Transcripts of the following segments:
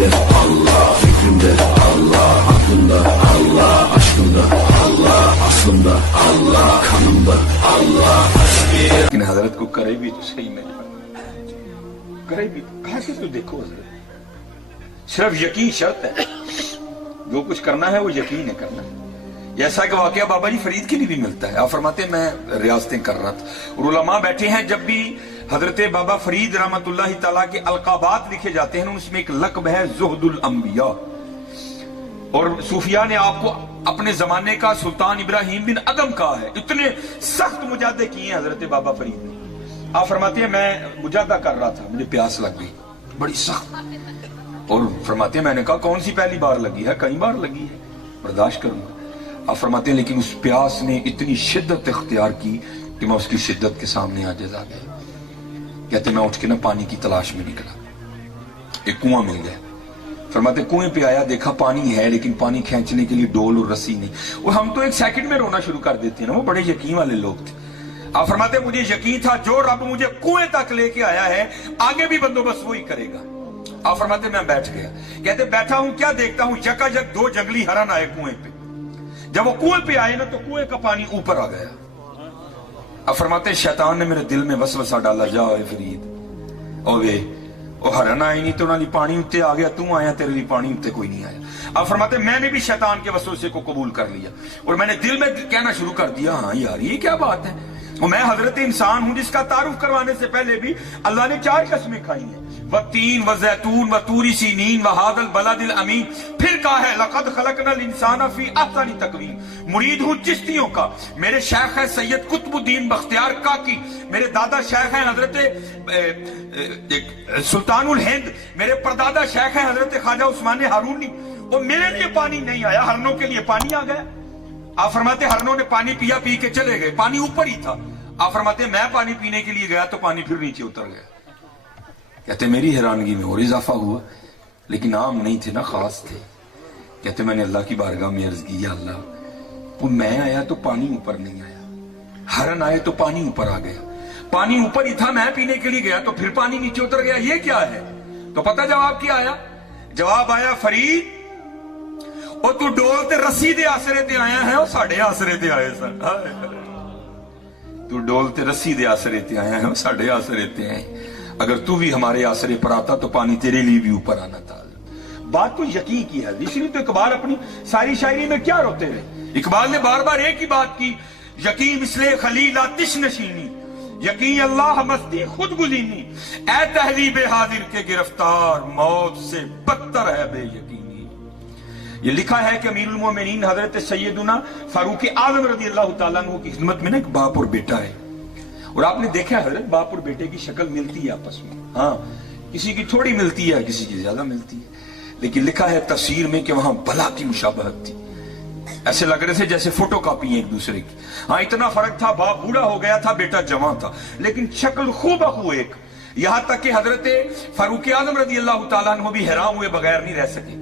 Kalbimde Allah, fikrimde Allah, aklımda Allah, aşkımda Allah, aslımda Allah, kanımda Allah. लेकिन हजरत को करे भी तो सही में करे भी कहां से तो देखो हजरत, सिर्फ यकीन शर्त है, जो कुछ करना है वो यकीन है करना है। ऐसा कि वाकया बाबा जी फरीद के लिए भी मिलता है। आप फरमाते हैं मैं रियासतें कर रहा था और उलमा बैठे हैं, जब भी हजरत बाबा फरीद रहमतुल्लाह ताला के अलकाबात लिखे जाते हैं उसमें एक लक़ब है ज़ुहदुल अंबिया, और सूफिया ने आपको अपने जमाने का सुल्तान इब्राहिम बिन अदम कहा है। इतने सख्त मुजादे किए हैं हजरत बाबा फरीद ने। आप फरमाते हैं मैं मुजादा कर रहा था, मुझे प्यास लग गई बड़ी सख्त, और फरमाते हैं मैंने कहा कौन सी पहली बार लगी है, कई बार लगी है, बर्दाश्त करूंगा। आप फरमाते हैं लेकिन उस प्यास ने इतनी शिद्दत इख्तियार की कि मैं उसकी शिद्दत के सामने आजिज़ आ गया। कहते मैं उठ के ना पानी की तलाश में निकला, एक कुआं मिल गया। फरमाते कुएं पे आया, देखा पानी है लेकिन पानी खींचने के लिए डोल और रस्सी नहीं, और हम तो एक सेकंड में रोना शुरू कर देते हैं ना, वो बड़े यकीन वाले लोग थे। आप फरमाते मुझे यकीन था जो रब मुझे कुएं तक लेके आया है आगे भी बंदोबस्त वही करेगा। आप फरमाते मैं बैठ गया। कहते बैठा हूं क्या देखता हूं, यकायक दो जंगली हरन आए कुएं पे। जब वो कुएं पे आए ना तो कुएं का पानी ऊपर आ गया। अब फरमाते शैतान ने मेरे दिल में वसवसा डाला, जाओ फरीद ओ वे ओ हरन आए नहीं तो उन्होंने पानी उत्ते आ गया, तू आया तेरे लिए पानी उत्ते कोई नहीं आया। अब फरमाते मैंने भी शैतान के वसवसे को कबूल कर लिया और मैंने दिल में कहना शुरू कर दिया हाँ यार ये क्या बात है, और मैं हजरत इंसान हूं जिसका तारुफ करवाने से पहले भी अल्लाह ने 4 कसमें खाई हैं, वत्तीन व ज़ैतून व तूरी सीनीन व हादल बलदिल अमीन। फिर कहा है लक़द खलक़नल इंसाना फी अहसनी तक़वीम। मुरीद हूं चिश्तियों का, मेरे शेख है सैयद कुतुबुद्दीन बख्तियार काकी, मेरे दादा शेख हैं हजरत सुल्तानुल हिंद, मेरे परदादा शेख हैं हजरत ख्वाजा उस्मान हारूनी। और मेरे लिए पानी नहीं आया, हरनों के लिए पानी आ गया। आप फरमाते हरनों ने पानी पिया, पी के चले गए, पानी ऊपर ही था। आप फरमाते मैं पानी पीने के लिए गया तो पानी फिर नीचे उतर गया। कहते मेरी हैरानगी में और इजाफा हुआ, लेकिन आम नहीं थे ना, खास थे। कहते मैंने अल्लाह की बारगाह में अर्ज की, या अल्लाह वो मैं आया तो पानी ऊपर नहीं आया, हरन आए तो पानी ऊपर आ गया, पानी ऊपर ही था, मैं पीने के लिए गया तो फिर पानी नीचे उतर गया, ये क्या है? तो पता जवाब क्या आया? जवाब आया फरीद और तू डोल ते रस्सी दे आसरे ते आया है और साढ़े आसरे ते आए सन। तू डोल ते रस्सी दे आसरे ते आया है और साढ़े आसरे ते आए, अगर तू भी हमारे आसरे पर आता तो पानी तेरे लिए भी ऊपर आना था। बात तो यकीन की है, इसलिए तो इकबाल अपनी सारी शायरी में क्या रोते रहे? इकबाल ने बार बार एक ही बात की, यकीन मिसले खलील आतिश नशीनी, यकीन अल्लाह मस्ती खुद गुलीनी, ऐ तहजीब हाजिर के गिरफ्तार मौत से बदतर है बेयकीनी। ये लिखा है कि अमीरुल मोमिनीन हजरत सैयदुना फारूक आजम रज़ी अल्लाह तआला अन्हु की खिदमत में ना एक बाप और बेटा है, और आपने देखा है हजरत बाप और बेटे की शक्ल मिलती है आपस में, हाँ किसी की थोड़ी मिलती है किसी की ज्यादा मिलती है, लेकिन लिखा है तफसीर में कि वहां बला की मुशाबहत थी, ऐसे लग रहे थे जैसे फोटो कॉपी है एक दूसरे की। हाँ इतना फर्क था, बाप बूढ़ा हो गया था, बेटा जवान था, लेकिन शक्ल खूबखू एक। यहां तक कि हजरत फारूक आजम रज़ी अल्लाह तआला अन्हु भी हैरान हुए बगैर नहीं रह सके।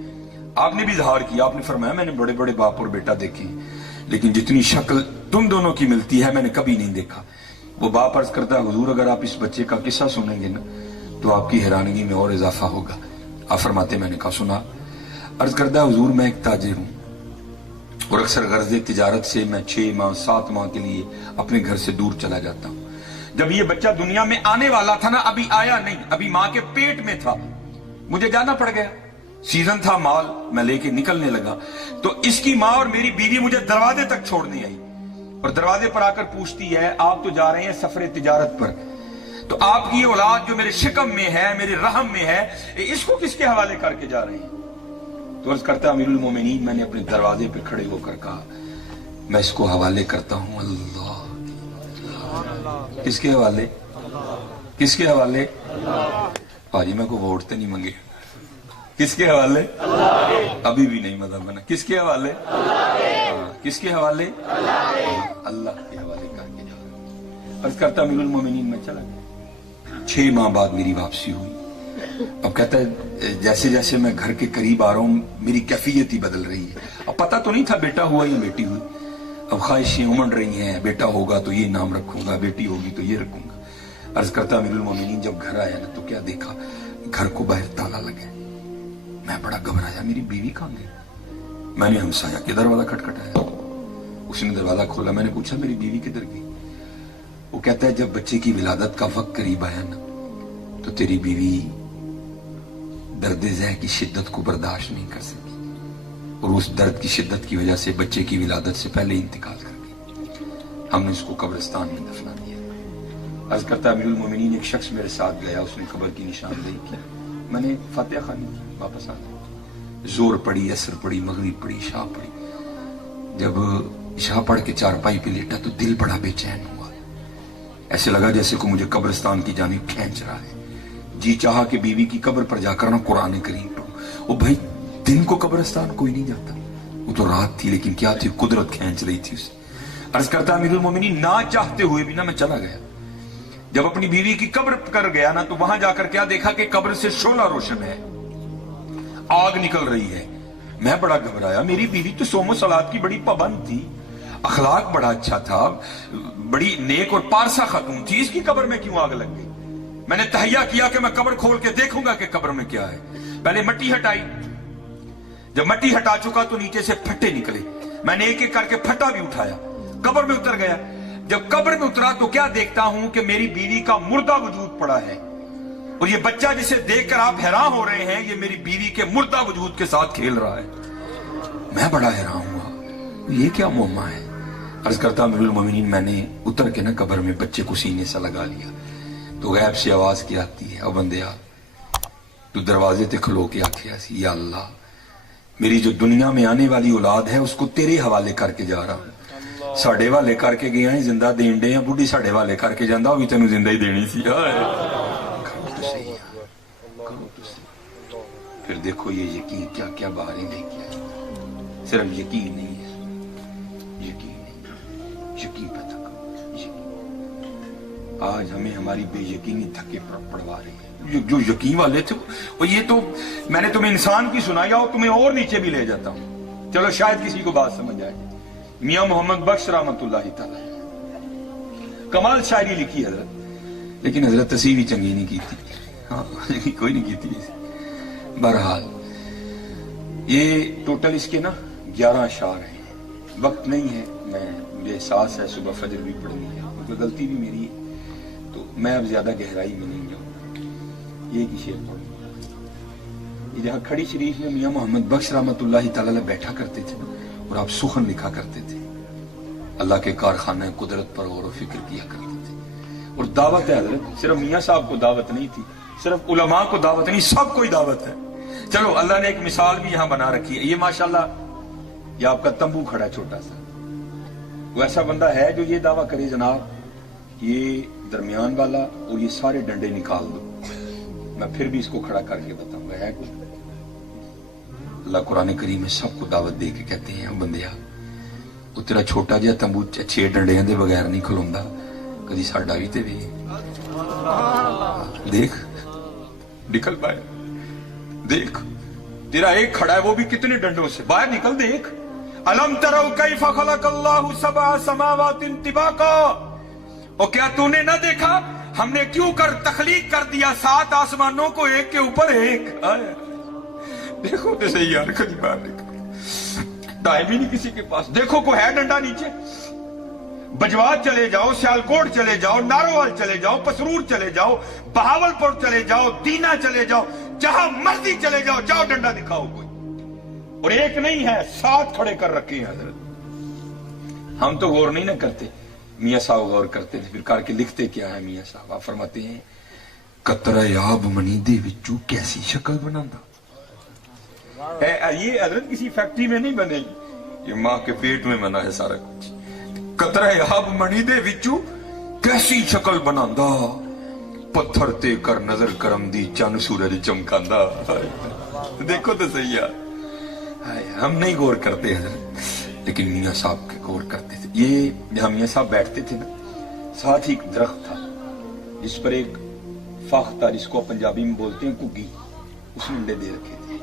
आपने भी इजहार किया, आपने फरमाया मैंने बड़े बड़े बाप और बेटा देखे, लेकिन जितनी शक्ल तुम दोनों की मिलती है मैंने कभी नहीं देखा। वो बाप अर्ज करता है हुजूर अगर आप इस बच्चे का किस्सा सुनेंगे ना तो आपकी हैरानगी में और इजाफा होगा। आप फरमाते मैंने कहा सुना। अर्ज करता है हुजूर मैं एक ताजिर हूं और अक्सर गर्ज़े तिजारत से मैं 6 माह 7 माह के लिए अपने घर से दूर चला जाता हूं। जब ये बच्चा दुनिया में आने वाला था ना, अभी आया नहीं, अभी माँ के पेट में था, मुझे जाना पड़ गया, सीजन था माल, मैं लेके निकलने लगा तो इसकी माँ और मेरी बीवी मुझे दरवाजे तक छोड़ने आई और दरवाजे पर आकर पूछती है आप तो जा रहे हैं सफरे तिजारत पर, तो आपकी औलाद जो मेरे शिकम में है, मेरे रहम में है, इसको किसके हवाले करके जा रहे हैं? तो अर्ज करता अमीरुल मोमिनीन मैंने अपने दरवाजे पे खड़े होकर कहा मैं इसको हवाले करता हूं अल्लाह। किसके हवाले? किसके हवाले? भाजी मैं को वोट तो नहीं मांगे, किसके हवाले? अभी भी नहीं मजा बना, किसके हवाले? किसके हवाले? अल्लाह के हवाले करके जा रहा। अर्ज करता अमीरुल मोमिनीन मैं चला गया। 6 माह बाद मेरी वापसी हुई। अब कहता है जैसे जैसे मैं घर के करीब आ रहा हूं मेरी कैफियत ही बदल रही है। अब पता तो नहीं था बेटा हुआ या बेटी हुई, अब ख्वाहिशें उमड़ रही हैं, बेटा होगा तो ये नाम रखूंगा, बेटी होगी तो ये रखूंगा। अर्ज करता अमीरुल मोमिनीन जब घर आया ना तो क्या देखा, घर को बाहर ताला लगा, मैं बड़ा घबराया, मेरी बीवी कहाँ गई? मैंने हमसाया के दरवाजा खटखटाया, उसने दरवाजा खोला। मैंने पूछा मेरी बीवी किधर गई? वो कहता है जब बच्चे की विलादत का वक्त करीब आया ना तो तेरी बीवी दर्द ज़ह की शिद्दत को बर्दाश्त नहीं कर सकी और उस दर्द की शिद्दत की वजह से बच्चे की विलादत से पहले ही इंतकाल कर गई। हमने उसको कब्रिस्तान में दफना दिया। अर्ज करता अमीरुल मोमिनीन एक शख्स मेरे साथ गया, उसने कब्र की निशानदेही की। मैंने फातिहा खानी की, वापस आ गया। जोर पड़ी, असर पड़ी, मगरिब पड़ी, इशा पड़ी। जब इशा पढ़ के चारपाई पे लेटा तो दिल बड़ा बेचैन हुआ। ऐसे लगा जैसे को मुझे कब्रिस्तान की जानिब खींच रहा है। जी चाहा कि बीवी की कब्र पर जाकर ना कुरान करीम पढ़ूं। ओ भाई, दिन को कब्रिस्तान कोई नहीं जाता, वो तो रात थी, लेकिन क्या थी, कुदरत खींच रही थी उसे। अर्ज करता अमीरुल मोमिनीन ना चाहते हुए भी ना मैं चला गया। जब अपनी बीवी की कब्र कर गया ना तो वहां जाकर क्या देखा कि कब्र से शोला रोशन है, आग निकल रही है। मैं बड़ा घबराया। मेरी बीवी तो सोमो सलात की बड़ी पाबंद थी, अखलाक बड़ा अच्छा था, बड़ी नेक और पारसा खातून थी, इसकी कब्र में क्यों आग लग गई? मैंने तहैया किया कि मैं कब्र खोल के देखूंगा कि कब्र में क्या है। पहले मिट्टी हटाई, जब मिट्टी हटा चुका तो नीचे से फट्टे निकले। मैंने एक एक करके फट्टा भी उठाया, कब्र में उतर गया। जब कब्र में उतरा तो क्या देखता हूं कि मेरी बीवी का मुर्दा वजूद पड़ा है और ये बच्चा जिसे देखकर आप हैरान हो रहे हैं, ये मेरी बीवी के मुर्दा वजूद के साथ खेल रहा है। मैं बड़ा हैरान हुआ, ये क्या मुअम्मा है? अर्ज करता अमीरुल मोमिनीन मैंने उतर के ना कब्र में बच्चे को सीने से लगा लिया तो गैब से आवाज की आती है, अब बंदिया तू दरवाजे ते खलो के आखिया सी, या अल्लाह मेरी जो दुनिया में आने वाली औलाद है उसको तेरे हवाले करके जा रहा हूं। साढ़े हवाले करके गया है, जिंदा देन डे, बुढ़ी साढ़े हवाले करके जाता, वो भी तेन जिंदा ही देनी सी। फिर देखो ये यकीन क्या क्या बाहर लेके आए। सिर्फ यकीन नहीं है, यकीन नहीं, यकीन पे तक यकीन। आज हमें हमारी बेयकीनी धक्के पड़वा रही है। जो यकीन वाले थे वो, ये तो मैंने तुम्हें इंसान की सुनाई, और तुम्हें और नीचे भी ले जाता हूं। चलो शायद किसी को बात समझ आए। मियां मोहम्मद बख्श रहमतुल्लाहि तआला कमाल शायरी लिखी हजरत, लेकिन हजरत तस्वीर भी चंगी नहीं की थी। हाँ, कोई नहीं की थी। बहरहाल ये टोटल इसके ना 11 अशार हैं। वक्त नहीं है, मुझे एहसास है सुबह फजर भी पढ़नी है, तो गलती भी मेरी है, तो मैं अब ज्यादा गहराई में नहीं जाऊँ। ये की शेर पढ़ूंगा। ये जहाँ खड़ी शरीफ में मियां मोहम्मद बख्श रहमतुल्लाहि तआला बैठा करते थे और आप सुखन लिखा करते थे, अल्लाह के कारखाने कुदरत पर गौर व फिक्र किया करते थे। और दावत है हजरत, सिर्फ मियां साहब को दावत नहीं थी, सिर्फ उलमा को दावत नहीं, सबको ही दावत है। चलो अल्लाह ने एक मिसाल भी यहां बना रखी है। ये माशाल्लाह ये आपका तंबू खड़ा है छोटा सा, वो ऐसा बंदा है जो ये दावा करे जनाब ये दरमियान वाला और ये सारे डंडे निकाल दो, मैं फिर भी इसको खड़ा करके बताऊंगा है कुछ। अल्लाह कुरान करीम में सबको दावत दे के कहते हैं, बंदिया वो तेरा छोटा जिहा तंबू 6 डंडियां दे बगैर नहीं खलोंदा, कदी साडा भी ते वे देख निकल पाए, देख तेरा एक खड़ा है वो भी कितने डंडों से, बाहर निकल देख। अलम तरौ कैफ खलकल्लाहु सबअ समावातिन तिबाका, और क्या तूने ना देखा हमने क्यों कर तखलीक कर दिया 7 आसमानों को एक के ऊपर एक। देखो तो सही यार, कभी बाहर निकल, टाइम ही नहीं किसी के पास। देखो को है डंडा नीचे, बजवात चले जाओ, सियालकोट चले जाओ, नारोवाल चले जाओ, पसरूर चले जाओ, बहावलपुर चले जाओ, दीना चले जाओ, जहां मर्जी चले जाओ, जाओ डंडा दिखाओ कोई। और एक नहीं है, 7 खड़े कर रखे हैं हजरत। हम तो गौर नहीं ना करते, मियां साहब गौर करते थे। फिर करके लिखते क्या है मियां साहब, आप फरमाते हैं कतरा याब मनी दे विचू कैसी शक्ल बनाता। ये हजरत किसी फैक्ट्री में नहीं बनेगी, ये मां के पेट में बना है सारा कुछ। कतरा याब मनी दे विचू कैसी शक्ल बनांदा, पत्थर ते कर नजर करम दी चन सूरज चमकांदा। देखो तो सही यार, हम नहीं गौर करते हजरत, लेकिन मियां साहब के गौर करते थे। ये जहां मियां साहब बैठते थे ना, साथ ही एक दरख्त था जिस पर एक फाख था, जिसको पंजाबी में बोलते हैं कुगी, उसने अंडे दे रखे थे।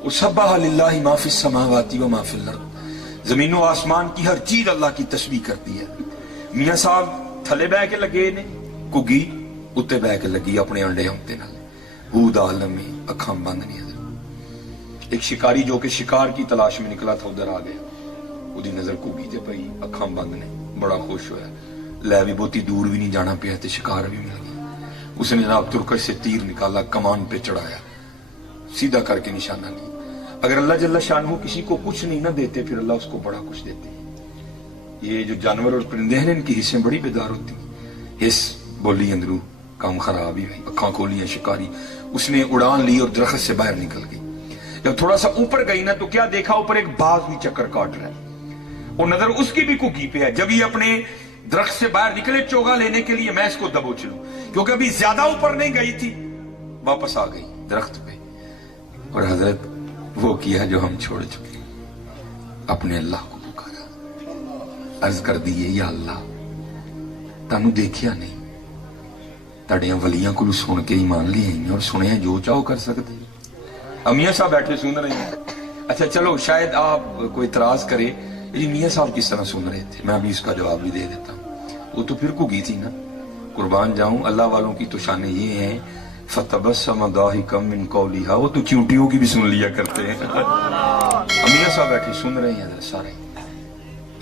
और सब्बाह लिल्लाहि मा फिस समावाति व मा फिल अर्द, जमीन व आसमान की हर चीज अल्लाह की तस्बीह करती है। मियां साहब थले बह के लगे ने, कुगी उत्ते बह के लगी अपने अंडे होते नाल। बूद आलम में अखां बंद नहीं। ایک شکاری جو کہ شکار کی تلاش میں نکلا تھا ادھر آ گیا, وہی نظر گھوگی تے پئی, اکھاں بند نے, بڑا خوش ہویا, لے بھی بہتی دور بھی نہیں جانا پیا تے شکار بھی مل گیا. اس نے جناب ترکش سے تیر نکالا, کمان پہ چڑھایا, سیدھا کر کے نشانہ لیا. اگر اللہ جل شانہ کسی کو کچھ نہیں نہ دیتے پھر اللہ اس کو بڑا کچھ دیتے ہیں. یہ جو جانور اور پرندے ہیں ان کی حصیں بڑی بیدار ہوتی ہیں. حص بولی اندرو کام خراب ہی ہوئی, اکھاں کھولی شکاری, اس نے اڑان لی اور درخت سے باہر نکل گئی. جب تھوڑا سا اوپر گئی نا تو کیا دیکھا, اوپر ایک باز بھی چکر کاٹ رہا ہے, اور نظر اس کی بھی گھوگی پہ ہے. جب یہ اپنے درخت سے باہر نکلے چوگا لینے کے لیے, میں اس کو دبوچ لوں, کیونکہ ابھی زیادہ اوپر نہیں گئی تھی, واپس آ گئی درخت پہ. اور حضرت وہ کیا جو ہم چھوڑ چکے, اپنے اللہ کو پکارا, عرض کر دیئے یا اللہ تانوں دیکھیا نہیں, تاڑیاں ولیاں کو سن کے ایمان لے آئی اور سنیا جو چاہو کر سکتے. میاں صاحب بیٹھے سن رہے ہیں. اچھا چلو شاید آپ کوئی اعتراض کرے جی میاں صاحب کس طرح سن رہے تھے, میں ابھی اس کا جواب بھی دے دیتا ہوں. وہ تو پھر گھوگی تھی نا, قربان جاؤں اللہ والوں کی تو شانیں یہ ہیں, فتبسم ضاحکا من قولها, وہ تو چیونٹیوں کی بھی سن لیا کرتے ہیں. میاں صاحب بیٹھے سن رہے ہیں سارے,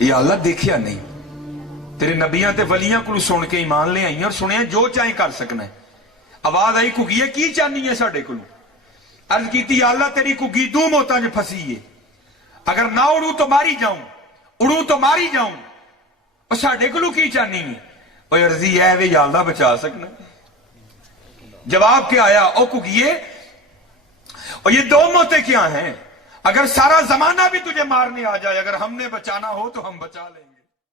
یہ اللہ دیکھیا نہیں, تیرے نبیاں تے ولیاں کو سن کے ایمان لے آئی اور سنیا جو چاہیں کر سکنا ہے. آواز آئی گھوگی کی چاہنی ہے ساڈے کو, عرض کیتی یا اللہ تیری گھوگی دو موتاں وچ پھسی ہے, اگر نہ اڑوں تو ماری جاؤں, اڑوں تو ماری جاؤں, اور ساڈے کو کی چاہنی ہے. اور عرضی ہے وے یا اللہ بچا سکنا. جواب کیا آیا, او گھوگیے اور یہ دو موتیں کیا ہیں, اگر سارا زمانہ بھی تجھے مارنے آ جائے, اگر ہم نے بچانا ہو تو ہم بچا لیں.